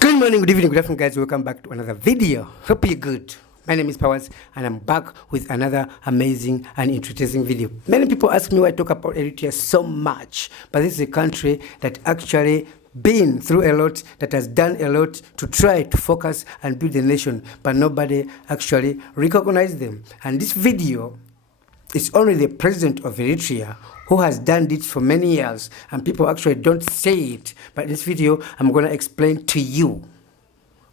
Good morning, good evening, good afternoon, guys. Welcome back to another video. Hope you're good. My name is Powers, and I'm back with another amazing and interesting video. Many people ask me why I talk about Eritrea so much, but this is a country that actually been through a lot, that has done a lot to try to focus and build a nation, but nobody actually recognized them. And this video is only the president of Eritrea who has done this for many years, and people actually don't say it. But in this video, I'm going to explain to you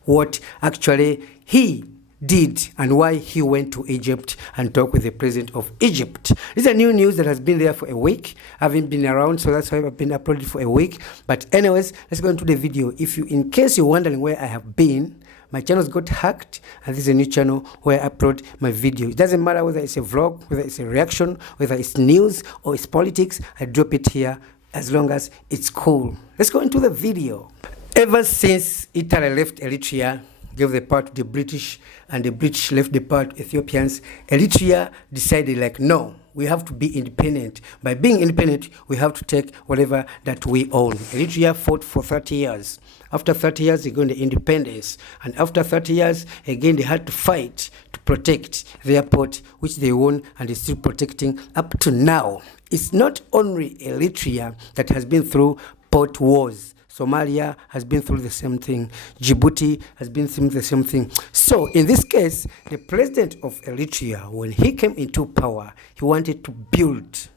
what actually he did and why he went to Egypt and talked with the president of Egypt. This is a new news that has been there for a week. I haven't been around, so that's why I've been uploaded for a week. But anyways, let's go into the video. In case you're wondering where I have been, my channel's got hacked, and this is a new channel where I upload my video. It doesn't matter whether it's a vlog, whether it's a reaction, whether it's news or it's politics, I drop it here as long as it's cool. Let's go into the video. Ever since Italy left Eritrea, gave the part to the British, and the British left the part to Ethiopians, Eritrea decided like, no, we have to be independent. By being independent, we have to take whatever that we own. Eritrea fought for 30 years. After 30 years, they got the independence. And after 30 years, again, they had to fight to protect their port, which they won, and they're still protecting up to now. It's not only Eritrea that has been through port wars. Somalia has been through the same thing. Djibouti has been through the same thing. So in this case, the president of Eritrea, when he came into power, he wanted to build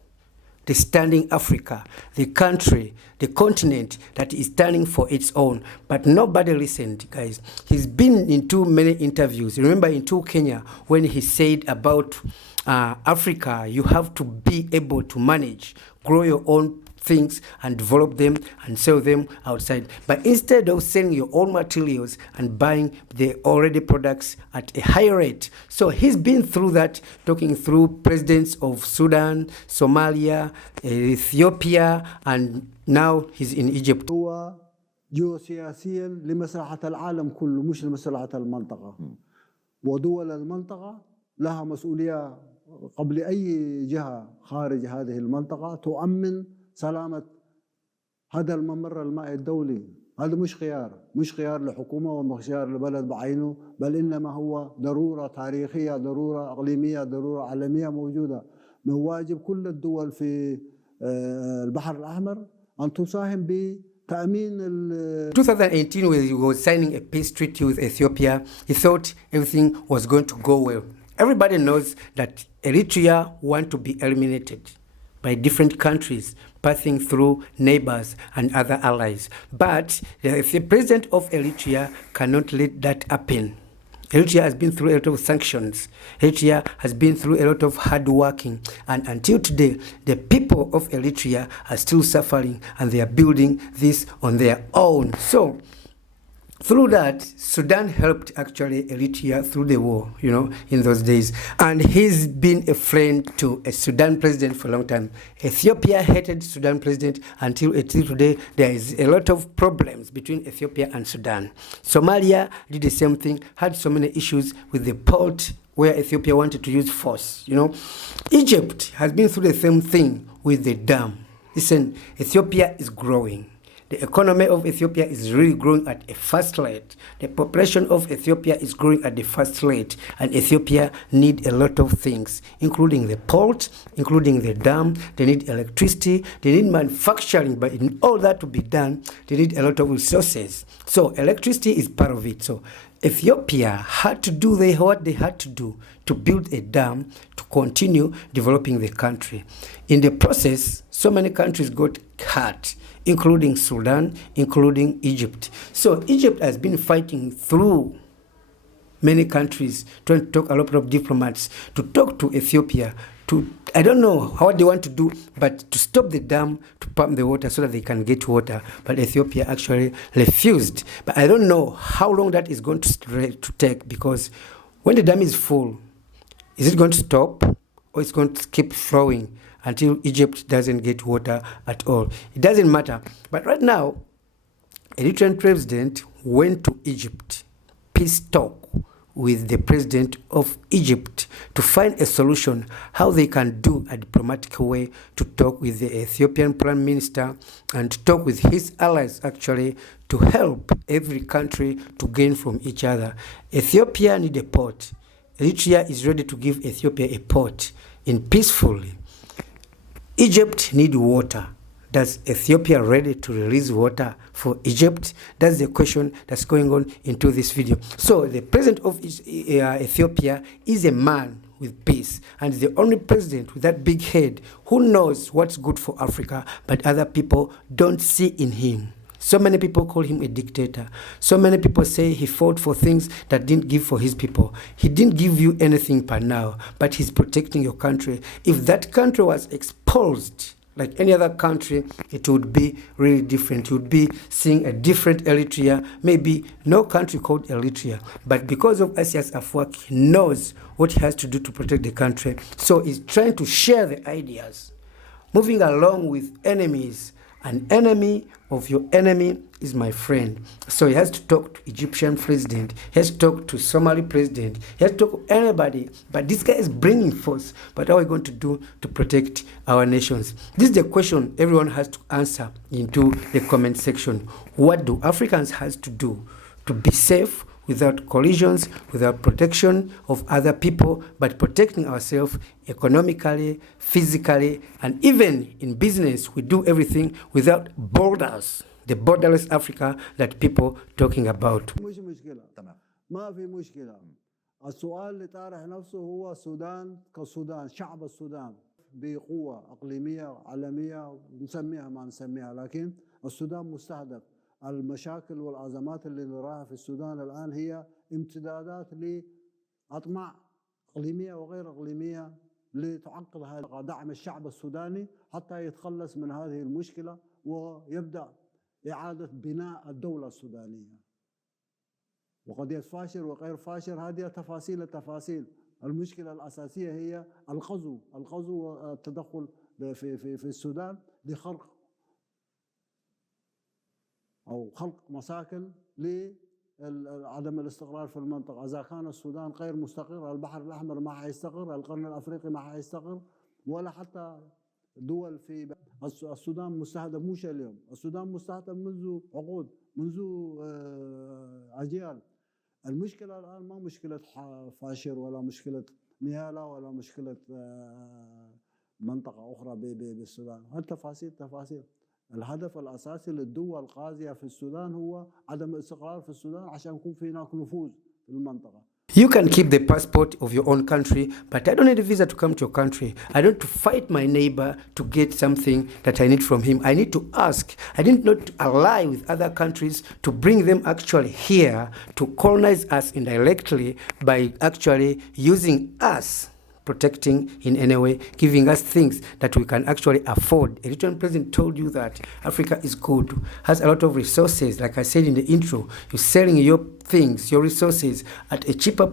the standing Africa, the country, the continent that is standing for its own. But nobody listened, guys. He's been in too many interviews. Remember in Kenya, when he said about Africa, you have to be able to manage, grow your own things and develop them and sell them outside. But instead of selling your own materials and buying the already products at a higher rate. So he's been through that, talking through presidents of Sudan, Somalia, Ethiopia, and now he's in Egypt. هو جيوسياسيا لمصلحة العالم كله مش لمصلحة المنطقة. ودول المنطقة لها مسؤولية قبل أي جهة خارج هذه المنطقة تؤمن سلامة هذا الممر المائي الدولي. هذا مش خيار لحكومة ومش خيار لبلد بعينه، بل إنما هو ضرورة تاريخية، ضرورة إقليمية، ضرورة عالمية موجودة. من واجب كل الدول في البحر الأحمر أن تساهم بتأمين 2018, when he was signing a peace treaty with Ethiopia, he thought everything was going to go well. Everybody knows that Eritrea want to be eliminated by different countries passing through neighbors and other allies. But the president of Eritrea cannot let that happen. Eritrea has been through a lot of sanctions. Eritrea has been through a lot of hard working. And until today, the people of Eritrea are still suffering, and they are building this on their own. So through that, Sudan helped actually Eritrea through the war, in those days. And he's been a friend to a Sudan president for a long time. Ethiopia hated Sudan president until today. There is a lot of problems between Ethiopia and Sudan. Somalia did the same thing, had so many issues with the port where Ethiopia wanted to use force, Egypt has been through the same thing with the dam. Listen, Ethiopia is growing. The economy of Ethiopia is really growing at a fast rate. The population of Ethiopia is growing at a fast rate. And Ethiopia need a lot of things, including the port, including the dam. They need electricity. They need manufacturing. But in all that to be done, they need a lot of resources. So electricity is part of it. So Ethiopia had to do what they had to do to build a dam to continue developing the country. In the process, so many countries got hurt, including Sudan, including Egypt. So Egypt has been fighting through many countries, trying to talk a lot of diplomats to talk to Ethiopia, I don't know what they want to do, but to stop the dam, to pump the water so that they can get water. But Ethiopia actually refused. But I don't know how long that is going to take, because when the dam is full, is it going to stop, or it's going to keep flowing until Egypt doesn't get water at all? It doesn't matter. But right now, Eritrean president went to Egypt, peace talk with the president of Egypt to find a solution how they can do a diplomatic way to talk with the Ethiopian prime minister and to talk with his allies actually to help every country to gain from each other. Ethiopia need a port. Eritrea is ready to give Ethiopia a port in peacefully. Egypt need water. Does Ethiopia ready to release water for Egypt? That's the question that's going on into this video. So the president of Ethiopia is a man with peace and the only president with that big head who knows what's good for Africa, but other people don't see in him. So many people call him a dictator. So many people say he fought for things that didn't give for his people. He didn't give you anything per now, but he's protecting your country. If that country was exposed like any other country, it would be really different. You would be seeing a different Eritrea, maybe no country called Eritrea. But because of Aisas Afwerki knows what he has to do to protect the country, so he's trying to share the ideas, moving along with enemies. An enemy of your enemy is my friend. So he has to talk to Egyptian president, he has to talk to Somali president, he has to talk to anybody. But this guy is bringing force. But how are we going to do to protect our nations? This is the question everyone has to answer into the comment section. What do Africans have to do to be safe without collisions, without protection of other people, but protecting ourselves economically, physically, and even in business? We do everything without borders, the borderless Africa that people talking about. مش مشكلة تمام ما في مشكلة. السؤال اللي طارح نفسه هو السودان كالسودان، شعب السودان بقوة إقليمية عالمية نسميها ما نسميها، لكن السودان مستهدف. المشاكل والأزمات اللي نراها في السودان الآن هي امتدادات لأطماع إقليمية وغير إقليمية لتعقد هذا دعم الشعب السوداني حتى يتخلص من هذه المشكلة ويبدأ إعادة بناء الدولة السودانية. وقضية فاشر وغير فاشر هذه تفاصيل التفاصيل. المشكلة الأساسية هي الغزو والتدخل في السودان لخلق أو خلق مشاكل لعدم الاستقرار في المنطقة. إذا كان السودان غير مستقر، البحر الأحمر ما حيستقر، القرن الأفريقي ما حيستقر، ولا حتى دول في السودان مستهدف مش اليوم، السودان مستهدف منذ عقود، منذ أجيال. المشكلة الآن ما مشكلة فاشر ولا مشكلة نيالا ولا مشكلة منطقة أخرى بالسودان، التفاصيل تفاصيل. الهدف الأساسي للدول القاضية في السودان هو عدم الاستقرار في السودان عشان يكون في هناك نفوذ في المنطقة. You can keep the passport of your own country, but I don't need a visa to come to your country. I don't need to fight my neighbor to get something that I need from him. I need to ask. I didn't not to ally with other countries to bring them actually here to colonize us indirectly by actually using us, protecting in any way, giving us things that we can actually afford. Eritrean president told you that Africa is good, has a lot of resources. Like I said in the intro, you're selling your things, your resources at a cheaper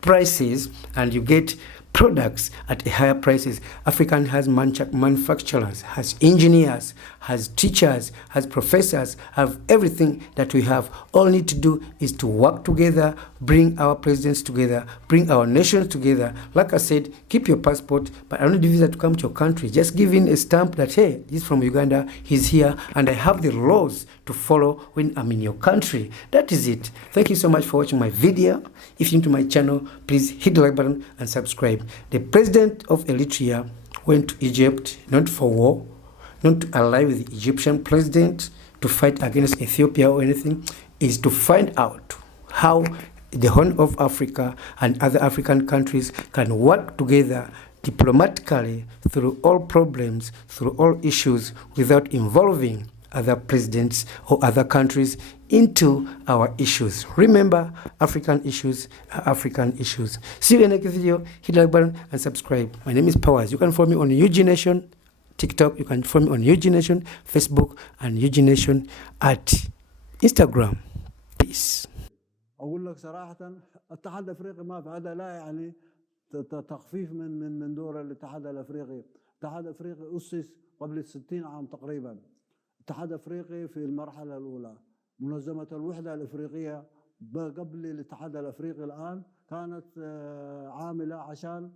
prices, and you get products at a higher prices. African has manufacturers, has engineers, has teachers, has professors, have everything that we have. All need to do is to work together, bring our presidents together, bring our nations together. Like I said, keep your passport, but I don't need a visa to come to your country. Just give in a stamp that, hey, he's from Uganda, he's here, and I have the laws to follow when I'm in your country. That is it. Thank you so much for watching my video. If you're new to my channel, please hit the like button and subscribe. The president of Eritrea went to Egypt not for war, not to ally with the Egyptian president to fight against Ethiopia or anything, is to find out how the Horn of Africa and other African countries can work together diplomatically through all problems, through all issues, without involving other presidents or other countries into our issues. Remember, African issues are African issues. See you in the next video. Hit the like button and subscribe. My name is Powers. You can follow me on UG Nation TikTok. You can follow me on UG Nation Facebook and UG Nation at Instagram. Peace. أقول لك صراحة الاتحاد الأفريقي ما في هذا لا يعني تخفيف من دور الاتحاد الأفريقي. الاتحاد الأفريقي أسس قبل 60 عام تقريبا. الاتحاد الأفريقي في المرحلة الأولى، منظمة الوحدة الأفريقية قبل الاتحاد الأفريقي الآن كانت عاملة عشان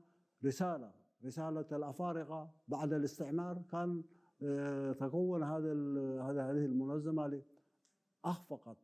رسالة الأفارقة بعد الاستعمار. كان تكون هذه المنظمة أخفقت